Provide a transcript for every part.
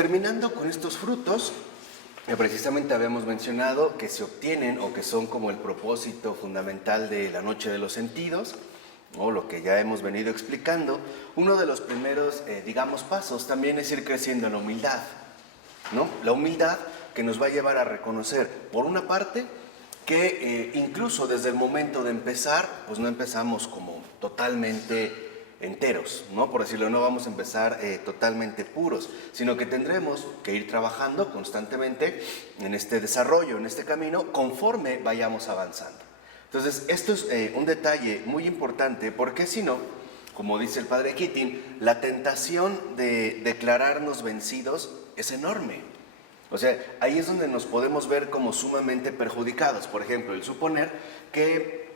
terminando con estos frutos, precisamente habíamos mencionado que se obtienen o que son como el propósito fundamental de la noche de los sentidos, o lo que ya hemos venido explicando. Uno de los primeros, digamos, pasos también es ir creciendo en la humildad, ¿no? La humildad que nos va a llevar a reconocer, por una parte, que incluso desde el momento de empezar, pues no empezamos como totalmente enteros, ¿no? Por decirlo, no vamos a empezar totalmente puros, sino que tendremos que ir trabajando constantemente en este desarrollo, en este camino, conforme vayamos avanzando. Entonces, esto es un detalle muy importante, porque si no, como dice el padre Keating, la tentación de declararnos vencidos es enorme. O sea, ahí es donde nos podemos ver como sumamente perjudicados. Por ejemplo, el suponer que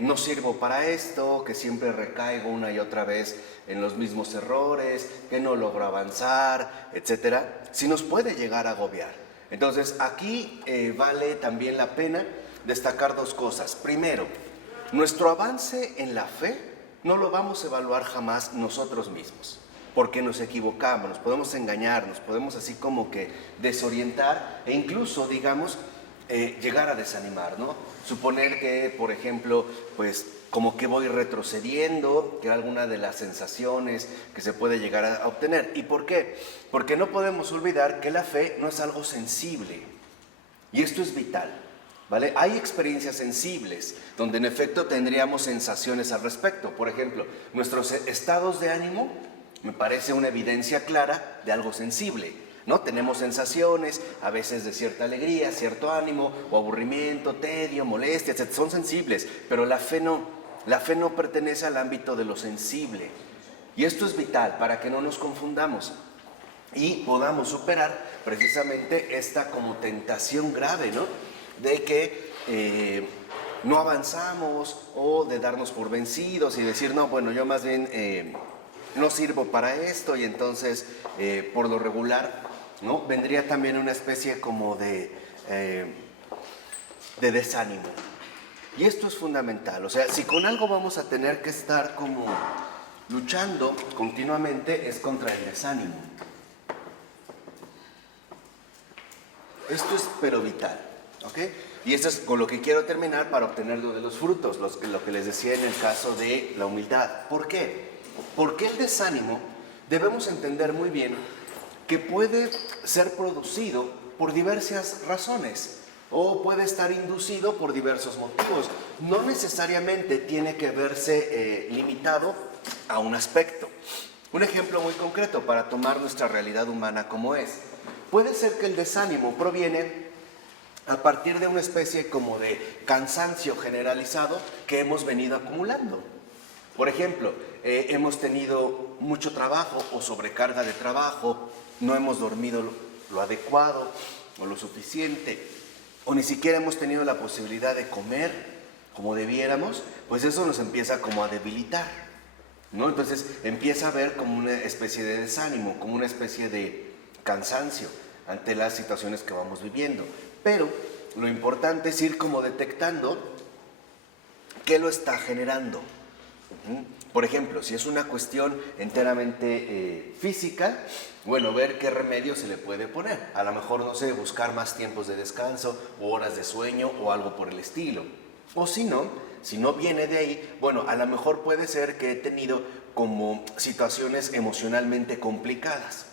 no sirvo para esto, que siempre recaigo una y otra vez en los mismos errores, que no logro avanzar, etcétera, sí nos puede llegar a agobiar. Entonces, aquí vale también la pena destacar dos cosas. Primero, nuestro avance en la fe no lo vamos a evaluar jamás nosotros mismos, porque nos equivocamos, nos podemos engañar, nos podemos así como que desorientar e incluso, digamos, llegar a desanimar, ¿no? Suponer que, por ejemplo, pues como que voy retrocediendo, que alguna de las sensaciones que se puede llegar a obtener. ¿Y por qué? Porque no podemos olvidar que la fe no es algo sensible, y esto es vital, ¿vale? Hay experiencias sensibles donde en efecto tendríamos sensaciones al respecto. Por ejemplo, nuestros estados de ánimo me parece una evidencia clara de algo sensible, ¿no? Tenemos sensaciones, a veces de cierta alegría, cierto ánimo, o aburrimiento, tedio, molestia, etc. Son sensibles, pero la fe no. La fe no pertenece al ámbito de lo sensible. Y esto es vital para que no nos confundamos y podamos superar precisamente esta como tentación grave, ¿no? De que no avanzamos, o de darnos por vencidos y decir, no, bueno, yo más bien no sirvo para esto, y entonces por lo regular, ¿no? Vendría también una especie como de desánimo. Y esto es fundamental. O sea, si con algo vamos a tener que estar como luchando continuamente, es contra el desánimo. Esto es pero vital, ¿ok? Y esto es con lo que quiero terminar para obtener lo de los frutos, lo que les decía en el caso de la humildad. ¿Por qué? Porque el desánimo debemos entender muy bien que puede ser producido por diversas razones, o puede estar inducido por diversos motivos. No necesariamente tiene que verse limitado a un aspecto. Un ejemplo muy concreto para tomar nuestra realidad humana como es. Puede ser que el desánimo proviene a partir de una especie como de cansancio generalizado que hemos venido acumulando. Por ejemplo, hemos tenido mucho trabajo o sobrecarga de trabajo, no hemos dormido lo adecuado o lo suficiente, o ni siquiera hemos tenido la posibilidad de comer como debiéramos, pues eso nos empieza como a debilitar, ¿no? Entonces empieza a haber como una especie de desánimo, como una especie de cansancio ante las situaciones que vamos viviendo. Pero lo importante es ir como detectando qué lo está generando. Por ejemplo, si es una cuestión enteramente física, bueno, ver qué remedio se le puede poner. A lo mejor, no sé, buscar más tiempos de descanso, o horas de sueño, o algo por el estilo. O si no viene de ahí, bueno, a lo mejor puede ser que he tenido como situaciones emocionalmente complicadas,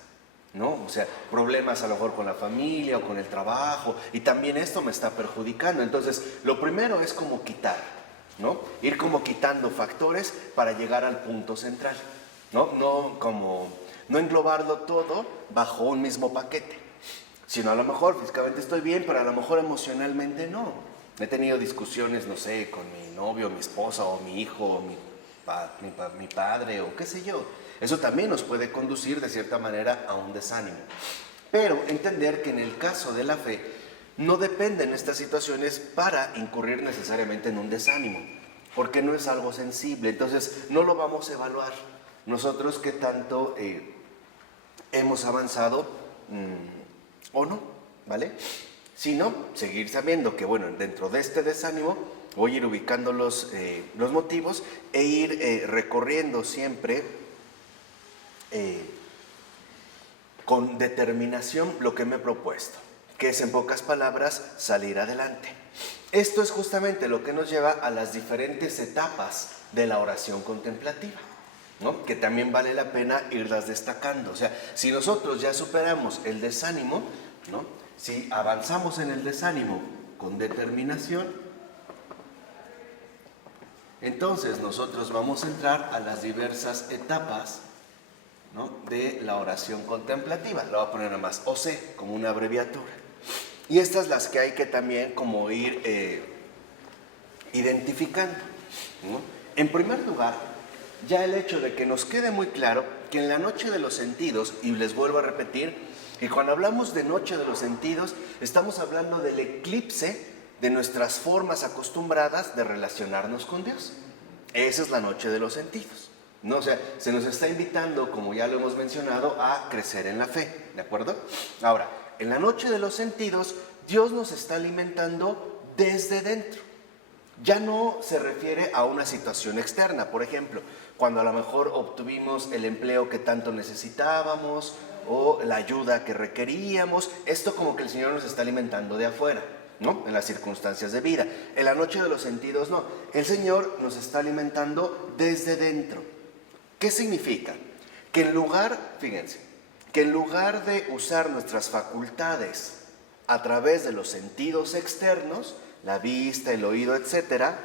¿no? O sea, problemas a lo mejor con la familia o con el trabajo, y también esto me está perjudicando. Entonces, lo primero es como quitar, ¿no? Ir como quitando factores para llegar al punto central, ¿no? No englobarlo todo bajo un mismo paquete, sino a lo mejor físicamente estoy bien, pero a lo mejor emocionalmente no. He tenido discusiones, no sé, con mi novio, mi esposa, o mi hijo, o mi padre, o qué sé yo. Eso también nos puede conducir de cierta manera a un desánimo. Pero entender que en el caso de la fe, no dependen estas situaciones para incurrir necesariamente en un desánimo, porque no es algo sensible. Entonces no lo vamos a evaluar nosotros qué tanto hemos avanzado o no, ¿vale? Sino seguir sabiendo que, bueno, dentro de este desánimo voy a ir ubicando los motivos, e ir recorriendo siempre con determinación lo que me he propuesto, que es en pocas palabras salir adelante. Esto es justamente lo que nos lleva a las diferentes etapas de la oración contemplativa, ¿no? Que también vale la pena irlas destacando. O sea, si nosotros ya superamos el desánimo, ¿no? Si avanzamos en el desánimo con determinación, entonces nosotros vamos a entrar a las diversas etapas, ¿no? De la oración contemplativa. Lo voy a poner nada más OC como una abreviatura. Y estas las que hay que también como ir identificando, ¿no? En primer lugar, ya el hecho de que nos quede muy claro que en la noche de los sentidos, y les vuelvo a repetir, que cuando hablamos de noche de los sentidos, estamos hablando del eclipse de nuestras formas acostumbradas de relacionarnos con Dios. Esa es la noche de los sentidos, ¿no? O sea, se nos está invitando, como ya lo hemos mencionado, a crecer en la fe, ¿de acuerdo? Ahora, en la noche de los sentidos, Dios nos está alimentando desde dentro. Ya no se refiere a una situación externa. Por ejemplo, cuando a lo mejor obtuvimos el empleo que tanto necesitábamos o la ayuda que requeríamos, esto como que el Señor nos está alimentando de afuera, ¿no? En las circunstancias de vida. En la noche de los sentidos no. El Señor nos está alimentando desde dentro. ¿Qué significa? Que en lugar, fíjense, que en lugar de usar nuestras facultades a través de los sentidos externos, la vista, el oído, etcétera,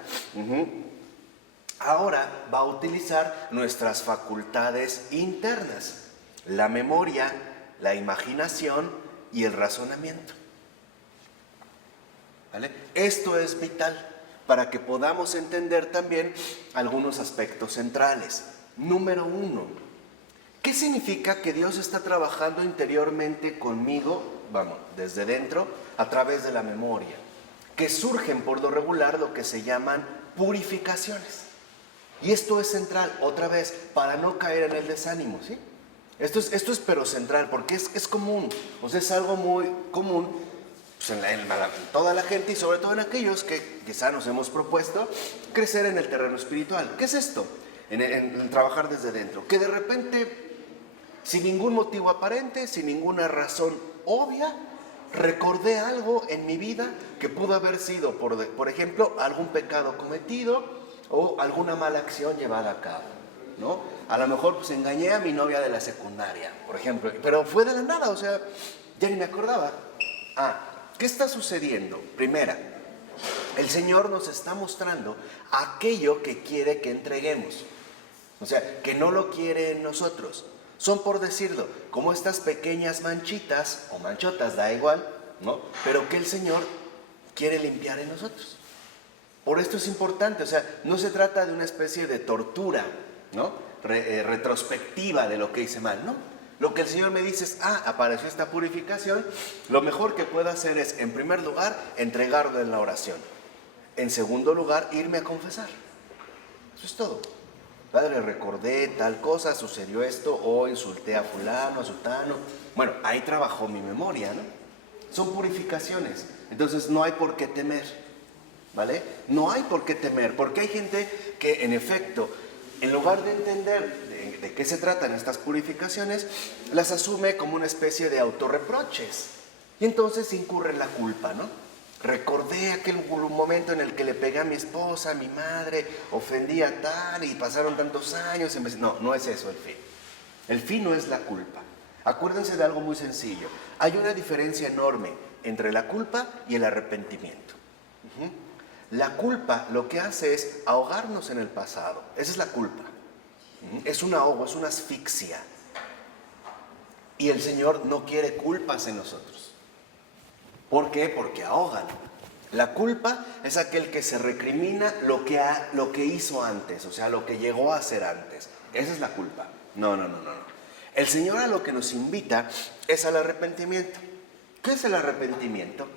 ahora va a utilizar nuestras facultades internas, la memoria, la imaginación y el razonamiento. ¿Vale? Esto es vital para que podamos entender también algunos aspectos centrales. Número 1, ¿qué significa que Dios está trabajando interiormente conmigo, vamos, desde dentro, a través de la memoria? Que surgen por lo regular lo que se llaman purificaciones. Y esto es central, otra vez, para no caer en el desánimo, ¿sí? Esto es pero central, porque es común, o sea, es algo muy común pues en toda la gente y sobre todo en aquellos que quizá nos hemos propuesto crecer en el terreno espiritual. ¿Qué es esto? En trabajar desde dentro. Que de repente, sin ningún motivo aparente, sin ninguna razón obvia, recordé algo en mi vida que pudo haber sido, por ejemplo, algún pecado cometido o alguna mala acción llevada a cabo, ¿no? A lo mejor pues engañé a mi novia de la secundaria, por ejemplo, pero fue de la nada, o sea, ya ni me acordaba. ¿Qué está sucediendo? Primera, el Señor nos está mostrando aquello que quiere que entreguemos, o sea, que no lo quiere en nosotros. Son, por decirlo, como estas pequeñas manchitas o manchotas, da igual, ¿no? Pero que el Señor quiere limpiar en nosotros. Por esto es importante, o sea, no se trata de una especie de tortura, ¿no? Retrospectiva de lo que hice mal, ¿no? Lo que el Señor me dice es, apareció esta purificación, lo mejor que puedo hacer es, en primer lugar, entregarlo en la oración. En segundo lugar, irme a confesar. Eso es todo. Padre, recordé tal cosa, sucedió esto, o insulté a fulano, a sutano. Bueno, ahí trabajó mi memoria, ¿no? Son purificaciones. Entonces no hay por qué temer, ¿vale? No hay por qué temer, porque hay gente que, en efecto, en lugar de entender de qué se tratan estas purificaciones, las asume como una especie de autorreproches. Y entonces incurre en la culpa, ¿no? Recordé aquel momento en el que le pegué a mi esposa, a mi madre, ofendí a tal y pasaron tantos años. No es eso el fin. El fin no es la culpa. Acuérdense de algo muy sencillo. Hay una diferencia enorme entre la culpa y el arrepentimiento. La culpa lo que hace es ahogarnos en el pasado. Esa es la culpa. Es un ahogo, es una asfixia. Y el Señor no quiere culpas en nosotros. ¿Por qué? Porque ahogan. La culpa es aquel que se recrimina lo que hizo antes, o sea, lo que llegó a hacer antes. Esa es la culpa. No. El Señor a lo que nos invita es al arrepentimiento. ¿Qué es el arrepentimiento?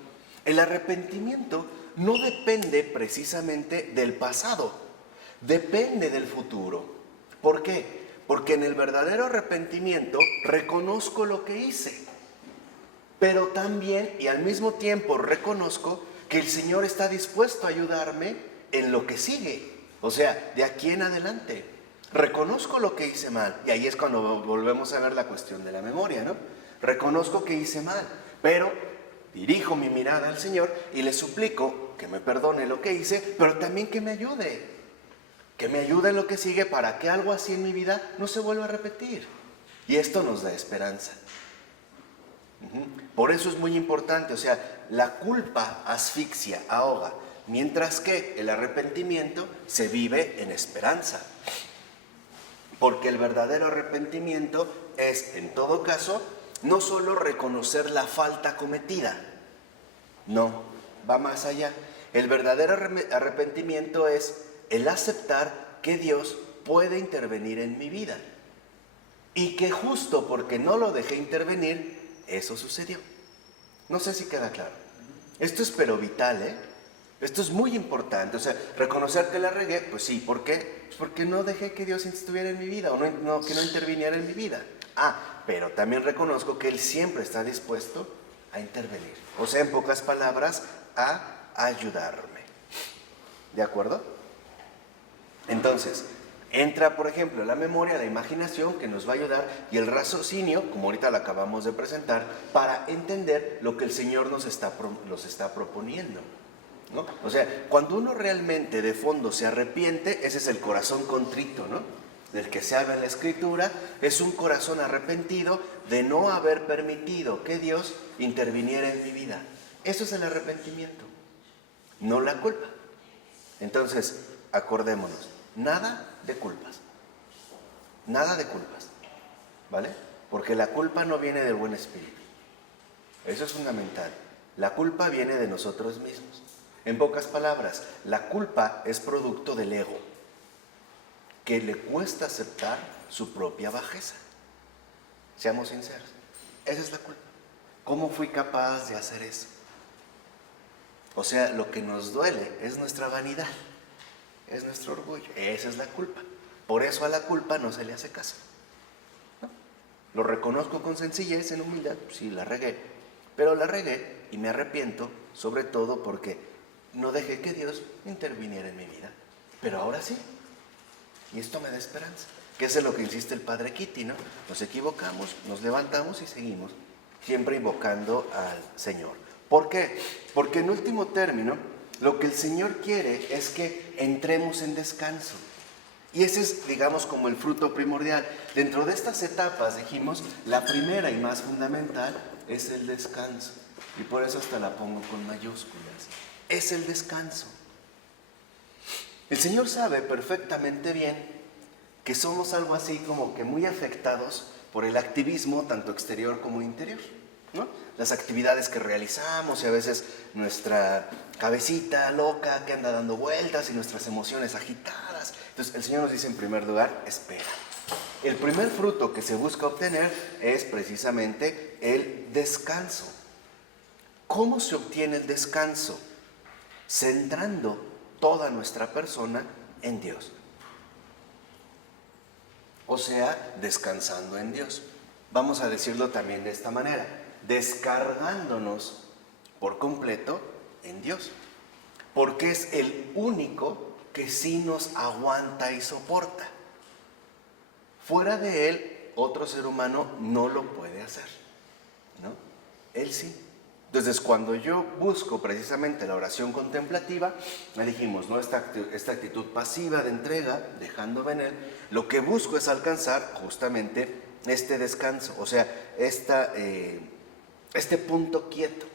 El arrepentimiento no depende precisamente del pasado, depende del futuro. ¿Por qué? Porque en el verdadero arrepentimiento reconozco lo que hice, pero también y al mismo tiempo reconozco que el Señor está dispuesto a ayudarme en lo que sigue, o sea, de aquí en adelante. Reconozco lo que hice mal, y ahí es cuando volvemos a ver la cuestión de la memoria, ¿no? reconozco que hice mal, pero dirijo mi mirada al Señor y le suplico que me perdone lo que hice, pero también que me ayude en lo que sigue para que algo así en mi vida no se vuelva a repetir. Y esto nos da esperanza. Por eso es muy importante, o sea, la culpa asfixia, ahoga, mientras que el arrepentimiento se vive en esperanza. Porque el verdadero arrepentimiento es, en todo caso, no solo reconocer la falta cometida, no, va más allá. El verdadero arrepentimiento es el aceptar que Dios puede intervenir en mi vida y que justo porque no lo dejé intervenir, eso sucedió. No sé si queda claro. Esto es pero vital, ¿eh? Esto es muy importante. O sea, reconocer que la regué, pues sí, ¿por qué? Pues porque no dejé que Dios estuviera en mi vida o que no interviniera en mi vida. Pero también reconozco que Él siempre está dispuesto a intervenir. O sea, en pocas palabras, a ayudarme. ¿De acuerdo? Entonces, entra, por ejemplo, la memoria, la imaginación, que nos va a ayudar, y el raciocinio, como ahorita lo acabamos de presentar, para entender lo que el Señor nos está proponiendo, ¿no? O sea, cuando uno realmente de fondo se arrepiente, ese es el corazón contrito, ¿no? Del que se habla en la Escritura, es un corazón arrepentido de no haber permitido que Dios interviniera en mi vida. Eso es el arrepentimiento, no la culpa. Entonces, acordémonos, nada de culpas, ¿vale? Porque la culpa no viene del buen espíritu, eso es fundamental. La culpa viene de nosotros mismos. En pocas palabras, la culpa es producto del ego, que le cuesta aceptar su propia bajeza. Seamos sinceros, esa es la culpa. ¿Cómo fui capaz de hacer eso? O sea, lo que nos duele es nuestra vanidad, es nuestro orgullo, esa es la culpa. Por eso a la culpa no se le hace caso, ¿no? Lo reconozco con sencillez, en humildad, sí, la regué, pero la regué y me arrepiento, sobre todo porque no dejé que Dios interviniera en mi vida. Pero ahora sí, y esto me da esperanza, que es en lo que insiste el Padre Kitty, ¿no? Nos equivocamos, nos levantamos y seguimos, siempre invocando al Señor. ¿Por qué? Porque en último término, lo que el Señor quiere es que entremos en descanso. Y ese es, digamos, como el fruto primordial. Dentro de estas etapas, dijimos, la primera y más fundamental es el descanso. Y por eso hasta la pongo con mayúsculas. Es el descanso. El Señor sabe perfectamente bien que somos algo así como que muy afectados por el activismo, tanto exterior como interior, ¿no? Las actividades que realizamos y a veces nuestra cabecita loca que anda dando vueltas y nuestras emociones agitadas. Entonces el Señor nos dice en primer lugar, espera. El primer fruto que se busca obtener es precisamente el descanso. ¿Cómo se obtiene el descanso? Centrando toda nuestra persona en Dios. O sea, descansando en Dios. Vamos a decirlo también de esta manera, descargándonos por completo en Dios. Porque es el único que sí nos aguanta y soporta. Fuera de Él, otro ser humano no lo puede hacer, ¿no? Él sí. Entonces, cuando yo busco precisamente la oración contemplativa, le dijimos, ¿no? Esta actitud pasiva de entrega, dejándome en Él, lo que busco es alcanzar justamente este descanso, o sea, este punto quieto,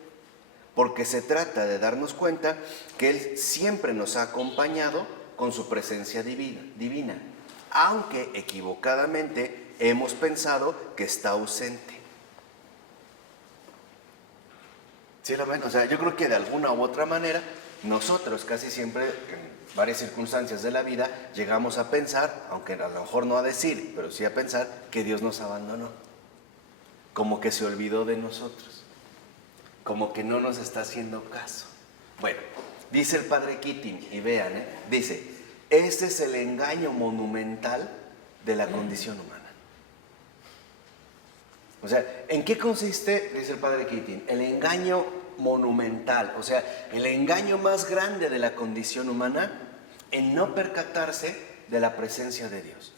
porque se trata de darnos cuenta que Él siempre nos ha acompañado con su presencia divina, aunque equivocadamente hemos pensado que está ausente. ¿Sí lo ven? O sea, yo creo que de alguna u otra manera, nosotros casi siempre, en varias circunstancias de la vida, llegamos a pensar, aunque a lo mejor no a decir, pero sí a pensar, que Dios nos abandonó. Como que se olvidó de nosotros. Como que no nos está haciendo caso. Bueno, dice el Padre Keating, y vean, dice, ese es el engaño monumental de la condición humana. O sea, ¿en qué consiste, dice el Padre Keating, el engaño monumental? O sea, el engaño más grande de la condición humana en no percatarse de la presencia de Dios.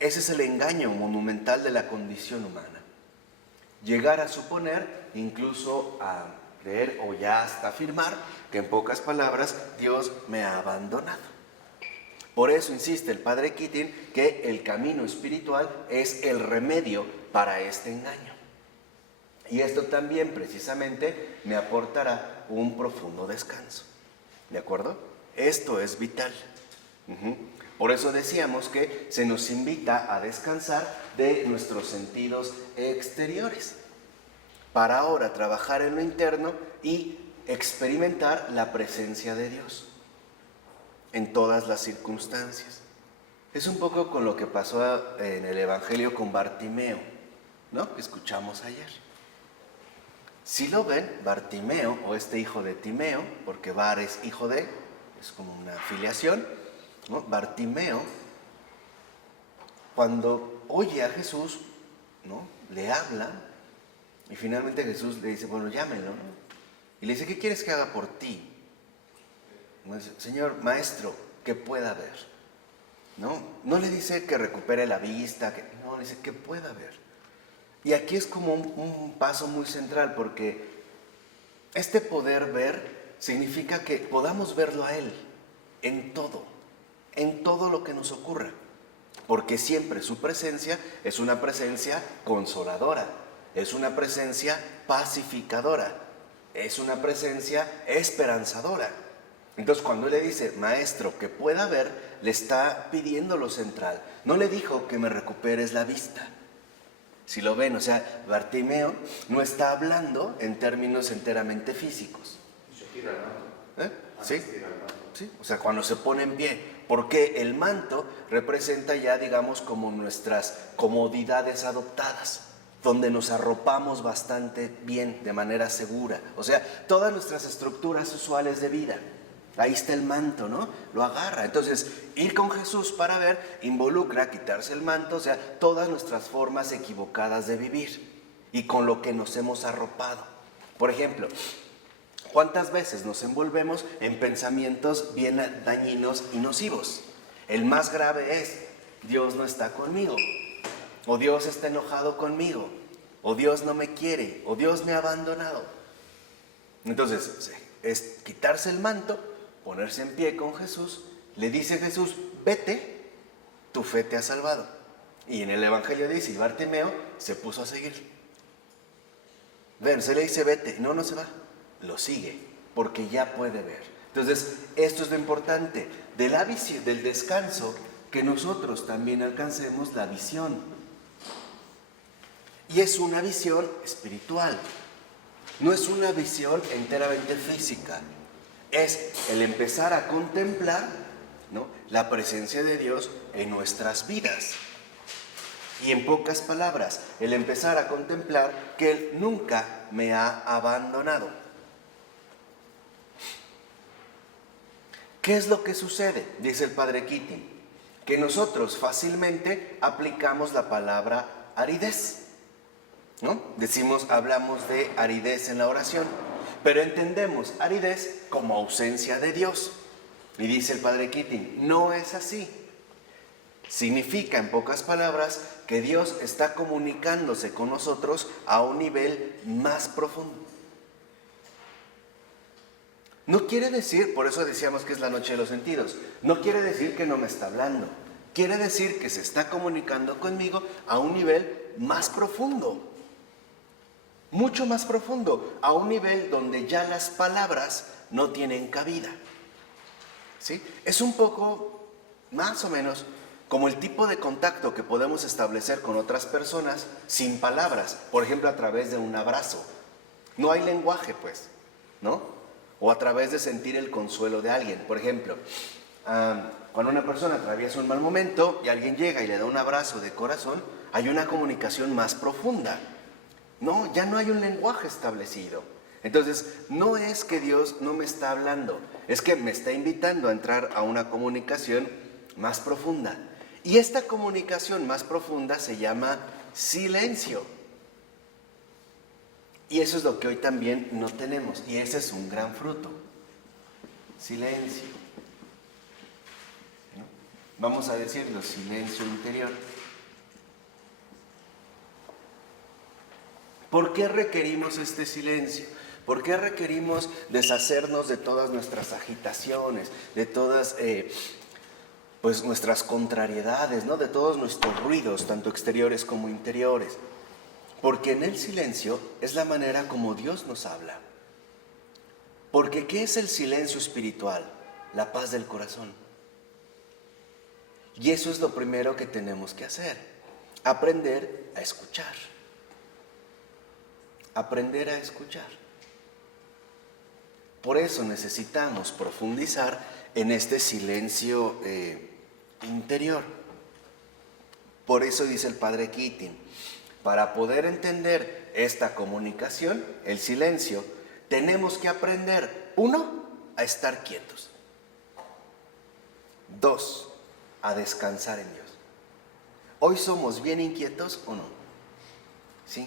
Ese es el engaño monumental de la condición humana. llegar a suponer, incluso a creer o ya hasta afirmar que en pocas palabras Dios me ha abandonado. Por eso insiste el padre Keating que el camino espiritual es el remedio para este engaño. Y esto también precisamente me aportará un profundo descanso. ¿De acuerdo? Esto es vital. Por eso decíamos que se nos invita a descansar de nuestros sentidos exteriores, para ahora trabajar en lo interno y experimentar la presencia de Dios en todas las circunstancias. Es un poco con lo que pasó en el Evangelio con Bartimeo, ¿no? Que escuchamos ayer. Si lo ven, Bartimeo, o este hijo de Timeo, porque Bar es hijo de, es como una filiación, ¿no? Bartimeo, cuando oye a Jesús, ¿no? Le habla, y finalmente Jesús le dice, bueno, llámelo, ¿no? Y le dice, ¿qué quieres que haga por ti? Y dice, Señor, maestro, que pueda ver. No le dice que recupere la vista, no, le dice que pueda ver. Y aquí es como un paso muy central, porque este poder ver significa que podamos verlo a Él en todo lo que nos ocurra. Porque siempre su presencia es una presencia consoladora, es una presencia pacificadora, es una presencia esperanzadora. Entonces cuando Él le dice, maestro, que pueda ver, le está pidiendo lo central. No le dijo que me recuperes la vista. Si lo ven, o sea, Bartimeo no está hablando en términos enteramente físicos. Se tira el manto. ¿Sí? Sí, o sea, cuando se pone en pie, porque el manto representa ya, digamos, como nuestras comodidades adoptadas, donde nos arropamos bastante bien, de manera segura. O sea, todas nuestras estructuras usuales de vida. Ahí está el manto, ¿no? Lo agarra. Entonces, ir con Jesús para ver involucra quitarse el manto, o sea, todas nuestras formas equivocadas de vivir y con lo que nos hemos arropado. Por ejemplo, ¿cuántas veces nos envolvemos en pensamientos bien dañinos y nocivos? El más grave es, Dios no está conmigo, o Dios está enojado conmigo, o Dios no me quiere, o Dios me ha abandonado. Entonces, es quitarse el manto, ponerse en pie con Jesús, le dice Jesús, vete, tu fe te ha salvado. Y en el Evangelio dice, y Bartimeo se puso a seguir. Ven, se le dice vete, no se va, lo sigue, porque ya puede ver. Entonces, esto es lo importante, de la visión, del descanso, que nosotros también alcancemos la visión. Y es una visión espiritual, no es una visión enteramente física. Es el empezar a contemplar, ¿no?, la presencia de Dios en nuestras vidas. Y en pocas palabras, el empezar a contemplar que Él nunca me ha abandonado. ¿Qué es lo que sucede? Dice el padre Keating, que nosotros fácilmente aplicamos la palabra aridez, ¿no? Hablamos de aridez en la oración, pero entendemos aridez como ausencia de Dios. Y dice el padre Keating, no es así. Significa, en pocas palabras, que Dios está comunicándose con nosotros a un nivel más profundo. No quiere decir, por eso decíamos que es la noche de los sentidos, no quiere decir que no me está hablando. Quiere decir que se está comunicando conmigo a un nivel más profundo. Mucho más profundo, a un nivel donde ya las palabras no tienen cabida. ¿Sí? Es un poco, más o menos, como el tipo de contacto que podemos establecer con otras personas sin palabras, por ejemplo, a través de un abrazo. No hay lenguaje, pues, ¿no? O a través de sentir el consuelo de alguien. Por ejemplo, cuando una persona atraviesa un mal momento y alguien llega y le da un abrazo de corazón, hay una comunicación más profunda. No, ya no hay un lenguaje establecido. Entonces, no es que Dios no me está hablando, es que me está invitando a entrar a una comunicación más profunda. Y esta comunicación más profunda se llama silencio. Y eso es lo que hoy también no tenemos, y ese es un gran fruto. Silencio. ¿No? Vamos a decirlo, silencio interior. ¿Por qué requerimos este silencio? ¿Por qué requerimos deshacernos de todas nuestras agitaciones, de todas pues nuestras contrariedades, ¿no? De todos nuestros ruidos, tanto exteriores como interiores? Porque en el silencio es la manera como Dios nos habla. Porque ¿qué es el silencio espiritual? La paz del corazón. Y eso es lo primero que tenemos que hacer. Aprender a escuchar. Aprender a escuchar. Por eso necesitamos profundizar en este silencio interior. Por eso dice el padre Keating, para poder entender esta comunicación, el silencio, tenemos que aprender, 1, a estar quietos. 2, a descansar en Dios. ¿Hoy somos bien inquietos o no? ¿Sí?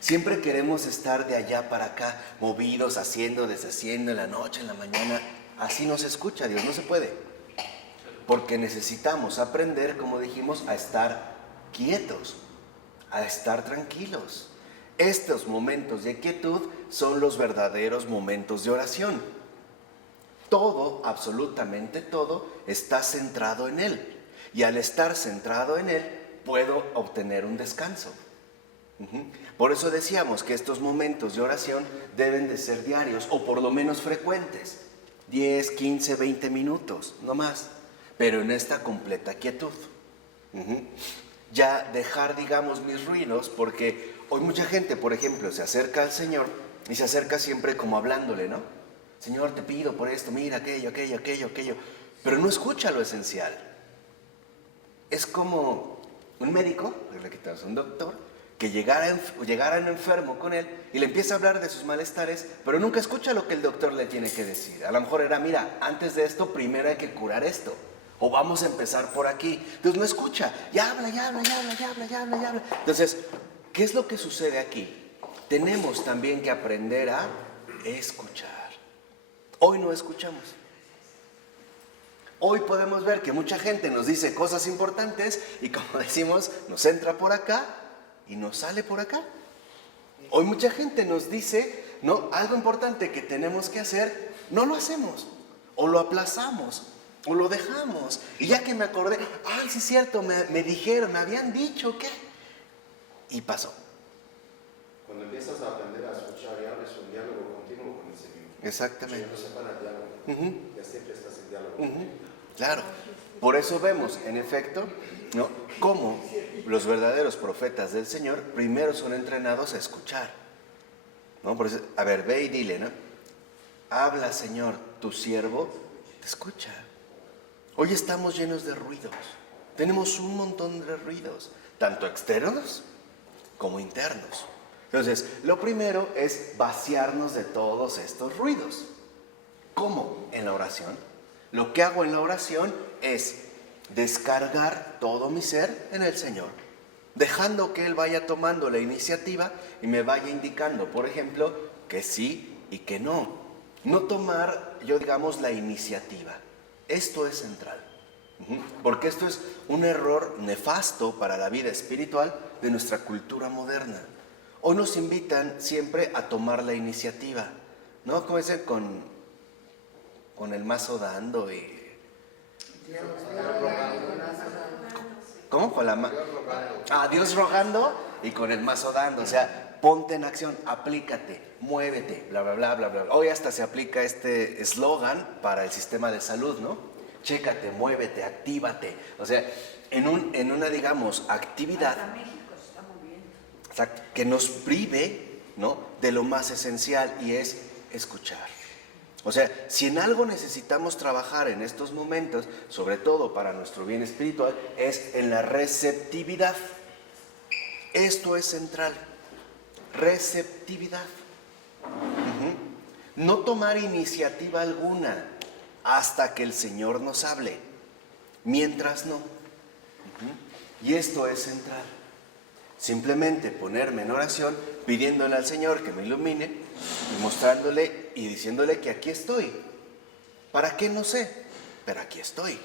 Siempre queremos estar de allá para acá, movidos, haciendo, deshaciendo, en la noche, en la mañana. Así no se escucha Dios, no se puede. Porque necesitamos aprender, como dijimos, a estar quietos, a estar tranquilos. Estos momentos de quietud son los verdaderos momentos de oración. Todo, absolutamente todo, está centrado en Él. Y al estar centrado en Él, puedo obtener un descanso. Por eso decíamos que estos momentos de oración deben de ser diarios o por lo menos frecuentes. 10, 15, 20 minutos, no más. Pero en esta completa quietud. Ya dejar, digamos, mis ruidos, porque hoy mucha gente, por ejemplo, se acerca al Señor y se acerca siempre como hablándole, ¿no? Señor, te pido por esto, mira aquello, pero no escucha lo esencial. Es como un médico, un doctor, que llegara un enfermo con él y le empieza a hablar de sus malestares, pero nunca escucha lo que el doctor le tiene que decir. A lo mejor era, mira, antes de esto, primero hay que curar esto. O vamos a empezar por aquí. Entonces no escucha, y habla. Entonces, ¿qué es lo que sucede aquí? Tenemos también que aprender a escuchar. Hoy no escuchamos. Hoy podemos ver que mucha gente nos dice cosas importantes y, como decimos, nos entra por acá y nos sale por acá. Hoy mucha gente nos dice, no, algo importante que tenemos que hacer, no lo hacemos, o lo aplazamos, o lo dejamos. Y ya que me acordé, ay, sí es cierto, me dijeron, me habían dicho que... Y pasó. Cuando empiezas a aprender a escuchar y abres un diálogo continuo con el Señor. Exactamente. Ya no se para el diálogo. Ya siempre estás en diálogo. Claro. Por eso vemos, en efecto, ¿no?, cómo los verdaderos profetas del Señor primero son entrenados a escuchar. ¿No? Por eso, a ver, ve y dile, ¿no? Habla, Señor, tu siervo te escucha. Hoy estamos llenos de ruidos. Tenemos un montón de ruidos, tanto externos como internos. Entonces, lo primero es vaciarnos de todos estos ruidos. ¿Cómo? En la oración. Lo que hago en la oración es descargar todo mi ser en el Señor, dejando que Él vaya tomando la iniciativa y me vaya indicando, por ejemplo, que sí y que no. No tomar, digamos, la iniciativa. Esto es central. Porque esto es un error nefasto para la vida espiritual de nuestra cultura moderna. Hoy nos invitan siempre a tomar la iniciativa, ¿no? Como dicen, con el mazo dando y... ¿Cómo? Con la Dios rogando y con el mazo dando. O sea, ponte en acción, aplícate, muévete, bla, bla, bla, bla, bla. Hoy hasta se aplica este eslogan para el sistema de salud, ¿no? Chécate, muévete, actívate. O sea, en una, digamos, actividad... Hasta México está muy bien. Exacto, que nos prive, ¿no?, de lo más esencial, y es escuchar. O sea, si en algo necesitamos trabajar en estos momentos, sobre todo para nuestro bien espiritual, es en la receptividad. Esto es central. Receptividad. No tomar iniciativa alguna hasta que el Señor nos hable. Mientras no. Y esto es central. Simplemente ponerme en oración, pidiéndole al Señor que me ilumine, y mostrándole y diciéndole que aquí estoy. ¿Para qué? No sé, pero aquí estoy.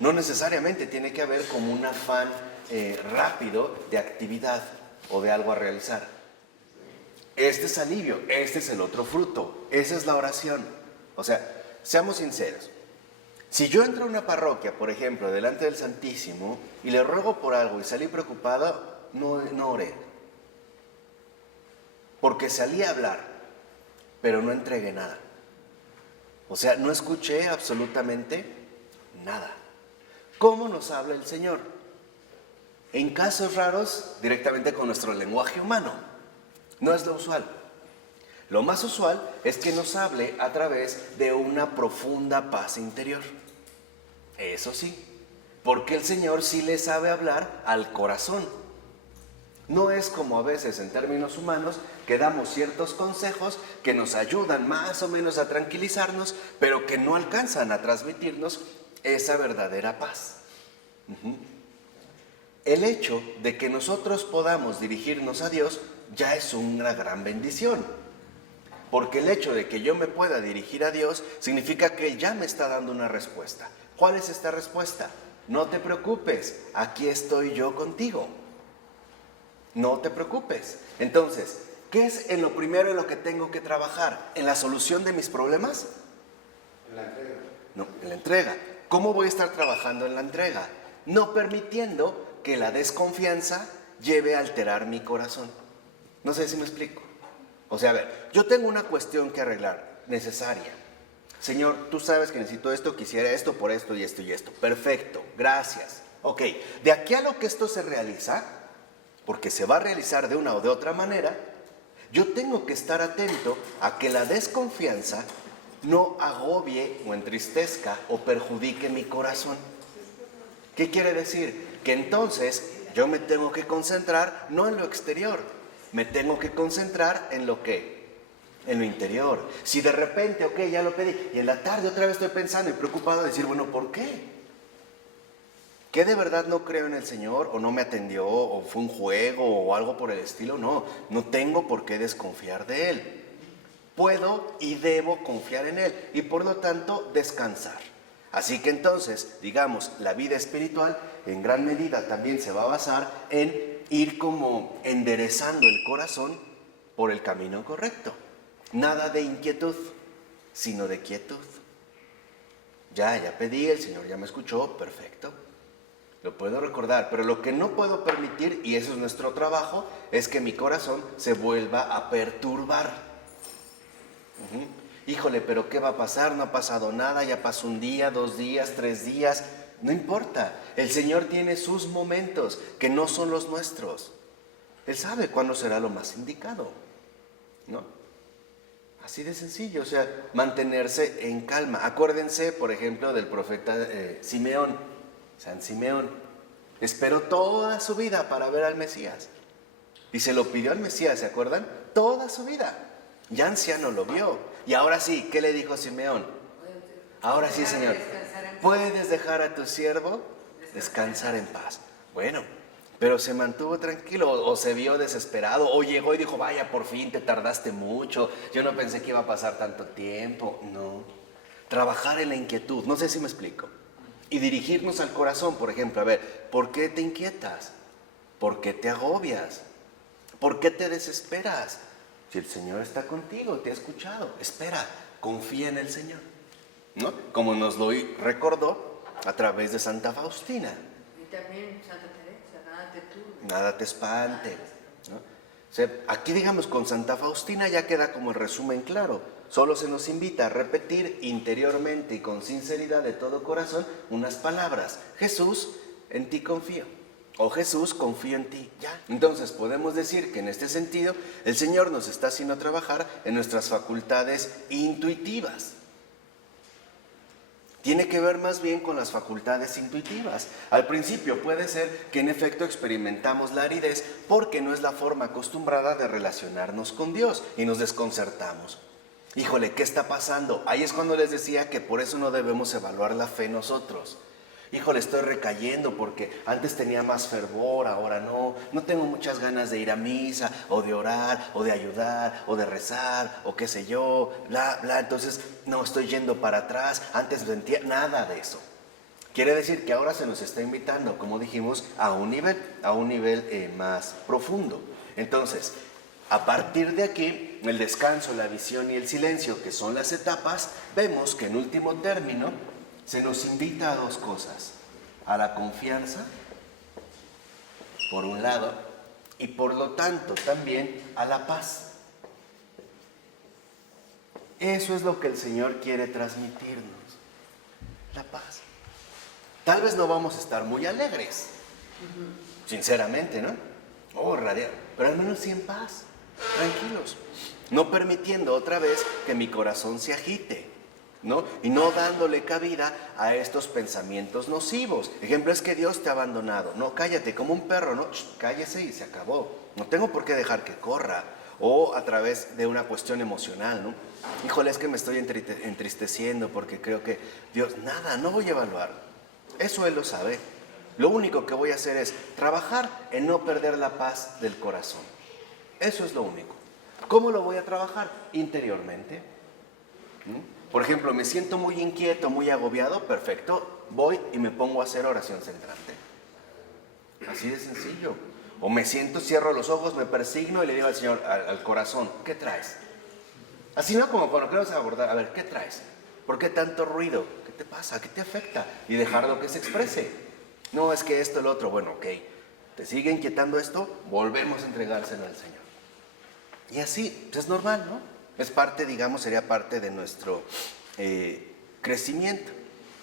No necesariamente tiene que haber como un afán rápido de actividad o de algo a realizar. Este es alivio, este es el otro fruto, esa es la oración. O sea, seamos sinceros. Si yo entro a una parroquia, por ejemplo, delante del Santísimo, y le ruego por algo y salí preocupado, no oré. Porque salí a hablar, pero no entregué nada. O sea, no escuché absolutamente nada. ¿Cómo nos habla el Señor? En casos raros, directamente con nuestro lenguaje humano. No es lo usual. Lo más usual es que nos hable a través de una profunda paz interior. Eso sí, porque el Señor sí le sabe hablar al corazón. No es como a veces en términos humanos que damos ciertos consejos que nos ayudan más o menos a tranquilizarnos, pero que no alcanzan a transmitirnos esa verdadera paz. El hecho de que nosotros podamos dirigirnos a Dios ya es una gran bendición. Porque el hecho de que yo me pueda dirigir a Dios significa que Él ya me está dando una respuesta. ¿Cuál es esta respuesta? No te preocupes, aquí estoy yo contigo. No te preocupes. Entonces, ¿qué es en lo primero en lo que tengo que trabajar? ¿En la solución de mis problemas? En la entrega. No, en la entrega. ¿Cómo voy a estar trabajando en la entrega? No permitiendo que la desconfianza lleve a alterar mi corazón. No sé si me explico. O sea, a ver, yo tengo una cuestión que arreglar, necesaria. Señor, tú sabes que necesito esto, quisiera esto, por esto y esto y esto. Perfecto, gracias. Ok, de aquí a lo que esto se realiza, porque se va a realizar de una o de otra manera, yo tengo que estar atento a que la desconfianza no agobie o entristezca o perjudique mi corazón. ¿Qué quiere decir? Que entonces yo me tengo que concentrar no en lo exterior, me tengo que concentrar en lo que, en lo interior. Si de repente, ok, ya lo pedí, y en la tarde otra vez estoy pensando y preocupado de decir, bueno, ¿por qué? ¿Que de verdad no creo en el Señor o no me atendió o fue un juego o algo por el estilo? No, no tengo por qué desconfiar de Él. Puedo y debo confiar en Él y por lo tanto descansar. Así que entonces, digamos, la vida espiritual en gran medida también se va a basar en ir como enderezando el corazón por el camino correcto. Nada de inquietud, sino de quietud. Ya pedí, el Señor ya me escuchó, perfecto. Lo puedo recordar, pero lo que no puedo permitir, y eso es nuestro trabajo, es que mi corazón se vuelva a perturbar. Híjole, pero ¿qué va a pasar? No ha pasado nada, ya pasó un día, 2 días, 3 días. No importa, el Señor tiene sus momentos que no son los nuestros. Él sabe cuándo será lo más indicado, ¿no? Así de sencillo, o sea, mantenerse en calma. Acuérdense, por ejemplo, del profeta Simeón, San Simeón. Esperó toda su vida para ver al Mesías. Y se lo pidió al Mesías, ¿se acuerdan? Toda su vida. Ya anciano lo vio. Y ahora sí, ¿qué le dijo Simeón? Ahora sí, Señor, ¿puedes dejar a tu siervo descansar en paz? Bueno, pero se mantuvo tranquilo o se vio desesperado o llegó y dijo, vaya, por fin te tardaste mucho, yo no pensé que iba a pasar tanto tiempo. No, trabajar en la inquietud, no sé si me explico. Y dirigirnos al corazón, por ejemplo, a ver, ¿por qué te inquietas? ¿Por qué te agobias? ¿Por qué te desesperas? Si el Señor está contigo, te ha escuchado, espera, confía en el Señor, ¿no? Como nos lo recordó a través de Santa Faustina. Y también Santa Teresa, nada te turbe. Nada te espante, ¿no? O sea, aquí digamos con Santa Faustina ya queda como el resumen claro. Solo se nos invita a repetir interiormente y con sinceridad de todo corazón unas palabras. Jesús, en ti confío. O Jesús, confío en ti. Ya. Entonces podemos decir que en este sentido el Señor nos está haciendo trabajar en nuestras facultades intuitivas. Tiene que ver más bien con las facultades intuitivas. Al principio puede ser que en efecto experimentamos la aridez porque no es la forma acostumbrada de relacionarnos con Dios y nos desconcertamos. Híjole, ¿qué está pasando? Ahí es cuando les decía que por eso no debemos evaluar la fe nosotros. Híjole, estoy recayendo porque antes tenía más fervor, ahora no tengo muchas ganas de ir a misa, o de orar, o de ayudar, o de rezar, o qué sé yo, entonces no, estoy yendo para atrás, antes sentía nada de eso. Quiere decir que ahora se nos está invitando, como dijimos, a un nivel más profundo. Entonces, A partir de aquí, el descanso, la visión y el silencio, que son las etapas, vemos que en último término se nos invita a dos cosas: a la confianza, por un lado, y por lo tanto también a la paz. Eso es lo que el Señor quiere transmitirnos, la paz. Tal vez no vamos a estar muy alegres, sinceramente, ¿no? Pero al menos sí en paz, tranquilos, no permitiendo otra vez que mi corazón se agite, ¿no? Y no dándole cabida a estos pensamientos nocivos. Ejemplo, es que Dios te ha abandonado. No, cállate, como un perro, ¿no? Cállese y se acabó. No tengo por qué dejar que corra. O a través de una cuestión emocional, ¿no? Híjole, es que me estoy entristeciendo porque creo que Dios, nada, no voy a evaluar. Eso Él lo sabe. Lo único que voy a hacer es trabajar en no perder la paz del corazón. Eso es lo único. ¿Cómo lo voy a trabajar? Interiormente. Por ejemplo, me siento muy inquieto, muy agobiado, perfecto, voy y me pongo a hacer oración centrante. Así de sencillo. O me siento, cierro los ojos, me persigno y le digo al Señor, al corazón, ¿qué traes? Así no como cuando queremos abordar, a ver, ¿qué traes? ¿Por qué tanto ruido? ¿Qué te pasa? ¿Qué te afecta? Y dejarlo que se exprese. No, es que esto, lo otro, bueno, ok. ¿Te sigue inquietando esto? Volvemos a entregárselo al Señor. Y así, pues es normal, ¿no? Es parte, digamos, sería parte de nuestro crecimiento.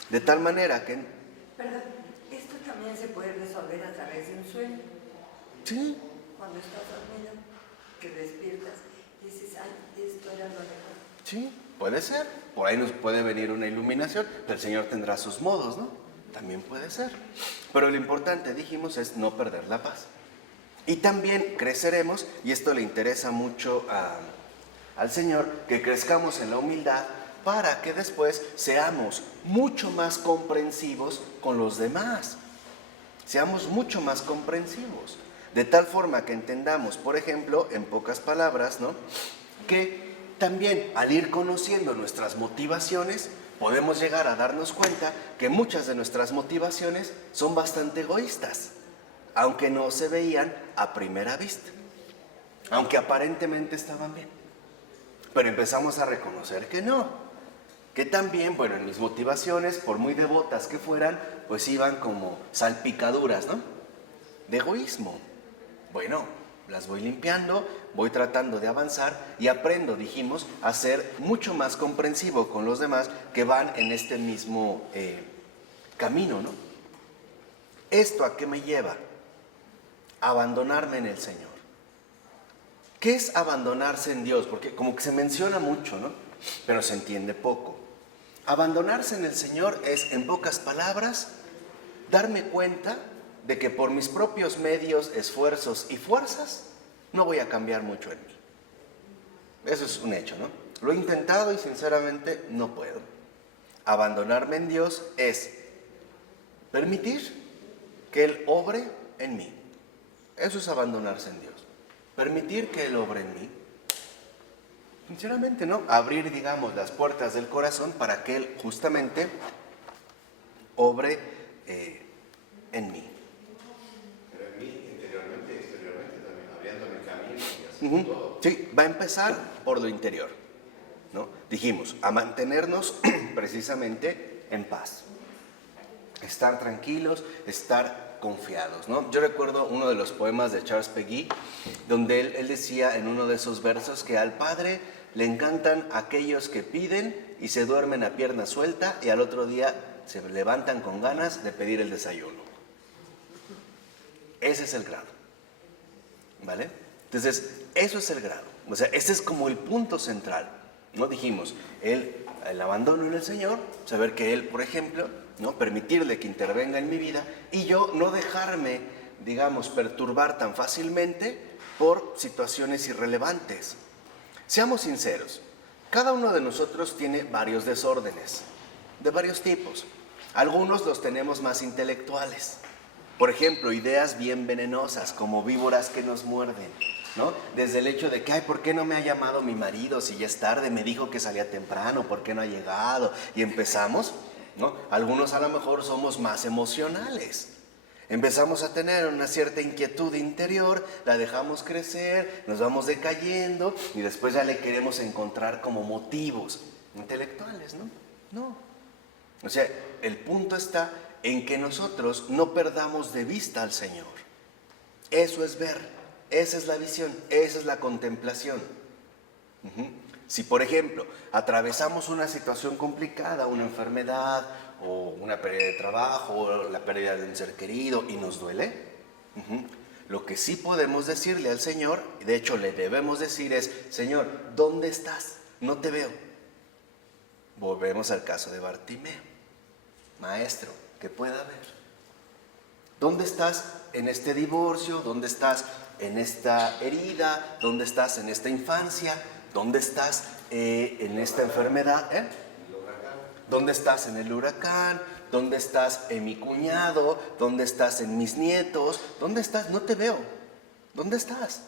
De tal manera que... Perdón, esto también se puede resolver a través de un sueño. Sí. Cuando estás dormido, que despiertas y dices, ay, esto era lo mejor. Sí, puede ser. Por ahí nos puede venir una iluminación, pero el Señor tendrá sus modos, ¿no? También puede ser. Pero lo importante, dijimos, es no perder la paz. Y también creceremos, y esto le interesa mucho al Señor, que crezcamos en la humildad para que después seamos mucho más comprensivos con los demás. Seamos mucho más comprensivos. De tal forma que entendamos, por ejemplo, en pocas palabras, ¿no?, que también al ir conociendo nuestras motivaciones, podemos llegar a darnos cuenta que muchas de nuestras motivaciones son bastante egoístas, aunque no se veían a primera vista, aunque aparentemente estaban bien. Pero empezamos a reconocer que no, que también, bueno, en mis motivaciones, por muy devotas que fueran, pues iban como salpicaduras, ¿no?, de egoísmo. Bueno, las voy limpiando, voy tratando de avanzar y aprendo, dijimos, a ser mucho más comprensivo con los demás que van en este mismo camino, ¿no? ¿Esto a qué me lleva? A abandonarme en el Señor. ¿Qué es abandonarse en Dios? Porque como que se menciona mucho, ¿no?, pero se entiende poco. Abandonarse en el Señor es, en pocas palabras, darme cuenta de que por mis propios medios, esfuerzos y fuerzas no voy a cambiar mucho en mí. Eso es un hecho, ¿no? Lo he intentado y sinceramente no puedo. Abandonarme en Dios es permitir que Él obre en mí. Eso es abandonarse en Dios. Permitir que Él obre en mí. Sinceramente, ¿no? Abrir, digamos, las puertas del corazón para que Él justamente obre en mí. Pero en mí, interiormente y exteriormente también, abriéndome camino y haciendo todo. Sí, va a empezar por lo interior, ¿no? Dijimos, a mantenernos precisamente en paz. Estar tranquilos, estar confiados, ¿no? Yo recuerdo uno de los poemas de Charles Peguy, donde él decía en uno de esos versos que al Padre le encantan aquellos que piden y se duermen a pierna suelta y al otro día se levantan con ganas de pedir el desayuno. Ese es el grado, ¿vale? Entonces, eso es el grado. O sea, ese es como el punto central, ¿no? Dijimos, el abandono en el Señor, saber que Él, por ejemplo, ¿no?, permitirle que intervenga en mi vida y yo no dejarme, digamos, perturbar tan fácilmente por situaciones irrelevantes. Seamos sinceros, cada uno de nosotros tiene varios desórdenes, de varios tipos. Algunos los tenemos más intelectuales. Por ejemplo, ideas bien venenosas, como víboras que nos muerden, ¿no? Desde el hecho de que, ay, ¿por qué no me ha llamado mi marido si ya es tarde? Me dijo que salía temprano, ¿por qué no ha llegado? Y empezamos, ¿no? Algunos a lo mejor somos más emocionales. Empezamos a tener una cierta inquietud interior, la dejamos crecer, nos vamos decayendo y después ya le queremos encontrar como motivos intelectuales, ¿no? No. O sea, el punto está en que nosotros no perdamos de vista al Señor. Eso es ver, esa es la visión, esa es la contemplación. Si, por ejemplo, atravesamos una situación complicada, una enfermedad o una pérdida de trabajo o la pérdida de un ser querido y nos duele, lo que sí podemos decirle al Señor, y de hecho le debemos decir es: Señor, ¿dónde estás? No te veo. Volvemos al caso de Bartimeo. Maestro, que pueda ver. ¿Dónde estás en este divorcio? ¿Dónde estás en esta herida? ¿Dónde estás en esta infancia? ¿Dónde estás en esta enfermedad? ¿Dónde estás en el huracán? ¿Dónde estás en mi cuñado? ¿Dónde estás en mis nietos? ¿Dónde estás? No te veo. ¿Dónde estás?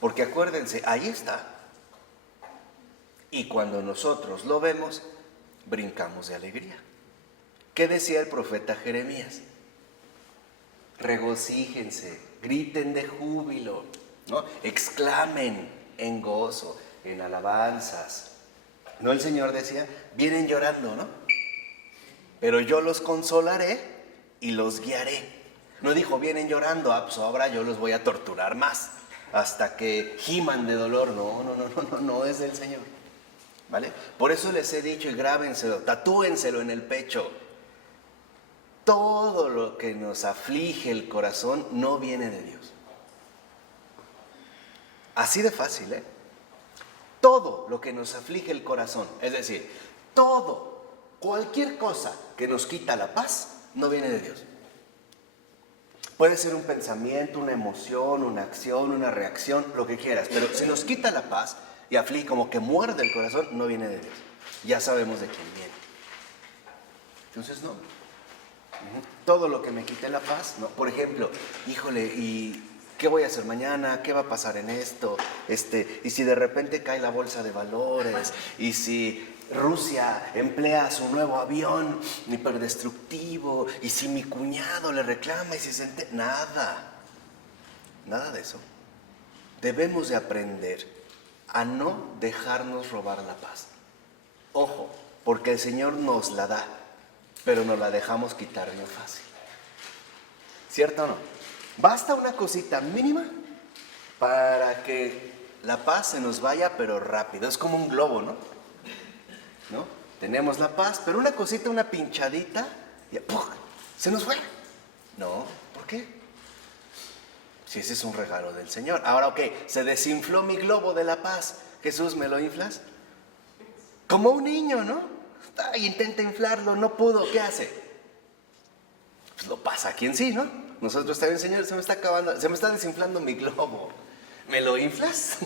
Porque acuérdense, ahí está. Y cuando nosotros lo vemos, brincamos de alegría. ¿Qué decía el profeta Jeremías? Regocíjense, griten de júbilo, ¿no? Exclamen en gozo, en alabanzas. ¿No el Señor decía? Vienen llorando, ¿no? Pero yo los consolaré y los guiaré. No dijo, vienen llorando, pues ahora yo los voy a torturar más hasta que giman de dolor. No es del Señor, ¿vale? Por eso les he dicho, y grábenselo, tatúenselo en el pecho: todo lo que nos aflige el corazón no viene de Dios. Así de fácil, ¿eh? Todo lo que nos aflige el corazón, es decir, cualquier cosa que nos quita la paz, no viene de Dios. Puede ser un pensamiento, una emoción, una acción, una reacción, lo que quieras, pero si nos quita la paz y aflige, como que muerde el corazón, no viene de Dios. Ya sabemos de quién viene. Entonces, no. Todo lo que me quite la paz, no. Por ejemplo, híjole, ¿y qué voy a hacer mañana? ¿Qué va a pasar en esto? Y si de repente cae la bolsa de valores, y si Rusia emplea su nuevo avión hiperdestructivo, y si mi cuñado le reclama y si se entera. Nada de eso. Debemos de aprender a no dejarnos robar la paz. Ojo, porque el Señor nos la da, pero nos la dejamos quitar bien fácil. ¿Cierto o no? Basta una cosita mínima para que la paz se nos vaya, pero rápido. Es como un globo, ¿no? Tenemos la paz, pero una cosita, una pinchadita, y ¡pum!, se nos fue. No, ¿por qué? Si ese es un regalo del Señor. Ahora, ok, se desinfló mi globo de la paz. Jesús, ¿me lo inflas? Como un niño, ¿no? Intenta inflarlo, no pudo, ¿qué hace? Pues lo pasa aquí en sí, ¿no? Nosotros también, Señor, se me está desinflando mi globo. ¿Me lo inflas?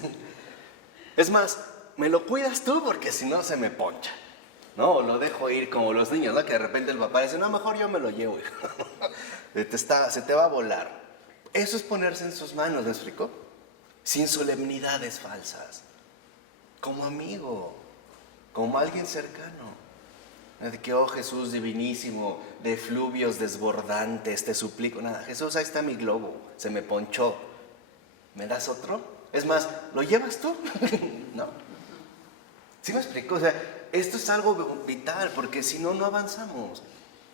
Es más, me lo cuidas tú porque si no se me poncha, ¿no? O lo dejo ir como los niños, ¿no? Que de repente el papá dice, no, mejor yo me lo llevo, hijo. Se te va a volar. Eso es ponerse en sus manos, ¿me explicó? Sin solemnidades falsas. Como amigo, como alguien cercano. De que, oh Jesús divinísimo, de fluvios desbordantes, te suplico. Nada, Jesús, ahí está mi globo, se me ponchó. ¿Me das otro? Es más, ¿lo llevas tú? ¿No? ¿Sí me explico? O sea, esto es algo vital, porque si no, no avanzamos.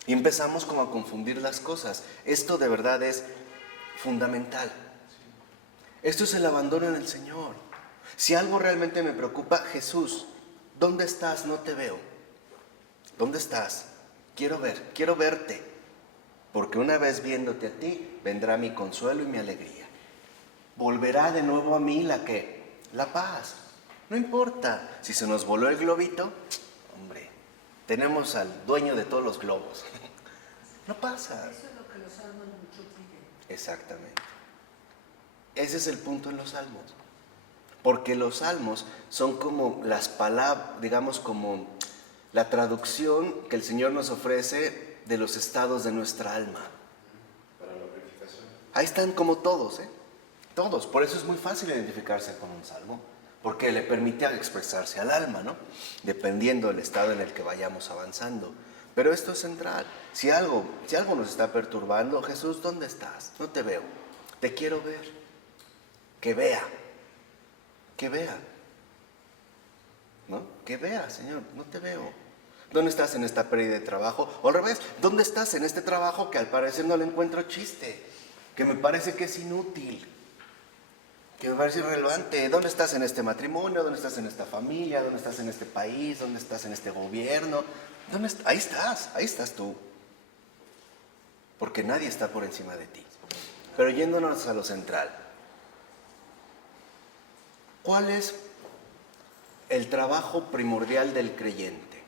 Y empezamos como a confundir las cosas. Esto de verdad es fundamental. Esto es el abandono en el Señor. Si algo realmente me preocupa, Jesús, ¿dónde estás? No te veo. ¿Dónde estás? Quiero verte. Porque una vez viéndote a ti, vendrá mi consuelo y mi alegría. Volverá de nuevo a mí la paz. No importa si se nos voló el globito, hombre, tenemos al dueño de todos los globos. No pasa. Eso es lo que los salmos mucho piden. Exactamente. Ese es el punto en los salmos. Porque los salmos son como las palabras, digamos, como la traducción que el Señor nos ofrece de los estados de nuestra alma. Para la purificación. Ahí están como todos, Todos. Por eso es muy fácil identificarse con un salmo, porque le permite expresarse al alma, ¿no? Dependiendo del estado en el que vayamos avanzando. Pero esto es central. Si algo nos está perturbando, Jesús, ¿dónde estás? No te veo. Te quiero ver. Que vea. Que vea. ¿No? Que vea, Señor, no te veo. ¿Dónde estás en esta pérdida de trabajo? O al revés, ¿dónde estás en este trabajo que al parecer no le encuentro chiste? Que me parece que es inútil. Que me parece irrelevante. ¿Dónde estás en este matrimonio? ¿Dónde estás en esta familia? ¿Dónde estás en este país? ¿Dónde estás en este gobierno? Ahí estás tú. Porque nadie está por encima de ti. Pero yéndonos a lo central. ¿Cuál es el trabajo primordial del creyente?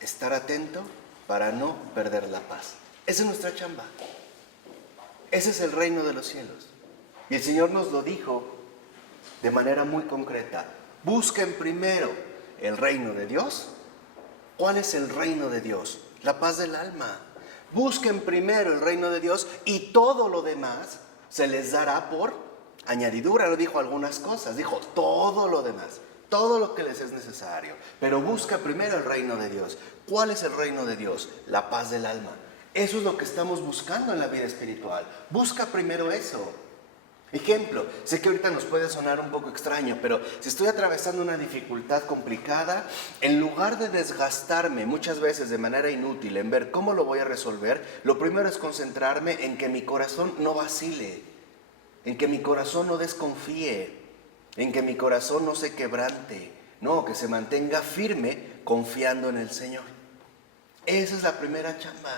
Estar atento para no perder la paz. Esa es nuestra chamba. Ese es el reino de los cielos. Y el Señor nos lo dijo de manera muy concreta. Busquen primero el reino de Dios. ¿Cuál es el reino de Dios? La paz del alma. Busquen primero el reino de Dios y todo lo demás se les dará por añadidura. No dijo algunas cosas, dijo todo lo demás, todo lo que les es necesario. Pero busca primero el reino de Dios. ¿Cuál es el reino de Dios? La paz del alma. Eso es lo que estamos buscando en la vida espiritual. Busca primero eso. Ejemplo, sé que ahorita nos puede sonar un poco extraño, pero si estoy atravesando una dificultad complicada, en lugar de desgastarme muchas veces de manera inútil en ver cómo lo voy a resolver, lo primero es concentrarme en que mi corazón no vacile, en que mi corazón no desconfíe, en que mi corazón no se quebrante, no, que se mantenga firme confiando en el Señor. Esa es la primera chamba.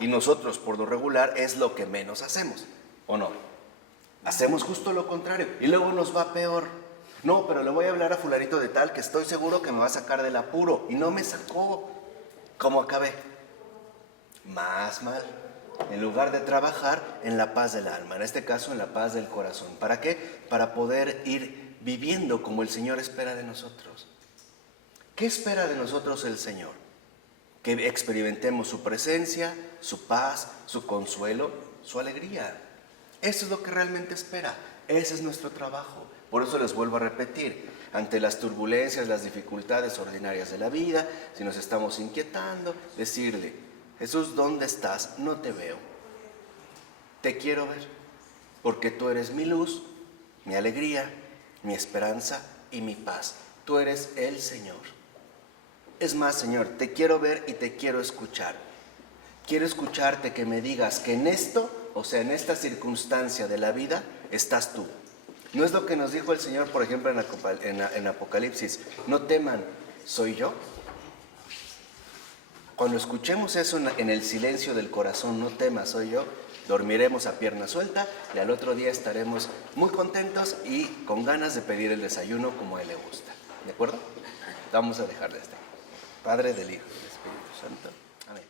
Y nosotros, por lo regular, es lo que menos hacemos, ¿o no? Hacemos justo lo contrario y luego nos va peor. No, pero le voy a hablar a fulanito de tal que estoy seguro que me va a sacar del apuro. Y no me sacó. ¿Cómo acabé? Más mal. En lugar de trabajar en la paz del alma, en este caso en la paz del corazón. ¿Para qué? Para poder ir viviendo como el Señor espera de nosotros. ¿Qué espera de nosotros el Señor? Que experimentemos su presencia, su paz, su consuelo, su alegría. Eso es lo que realmente espera. Ese es nuestro trabajo. Por eso les vuelvo a repetir. Ante las turbulencias, las dificultades ordinarias de la vida, si nos estamos inquietando, decirle, Jesús, ¿dónde estás? No te veo. Te quiero ver. Porque tú eres mi luz, mi alegría, mi esperanza y mi paz. Tú eres el Señor. Es más, Señor, te quiero ver y te quiero escuchar. Quiero escucharte que me digas que en esto, o sea, en esta circunstancia de la vida, estás tú. ¿No es lo que nos dijo el Señor, por ejemplo, en Apocalipsis? No teman, ¿soy yo? Cuando escuchemos eso en el silencio del corazón, no temas, soy yo, dormiremos a pierna suelta y al otro día estaremos muy contentos y con ganas de pedir el desayuno como a Él le gusta. ¿De acuerdo? Vamos a dejar de estar. Padre, del Hijo y del Espíritu Santo. Amén.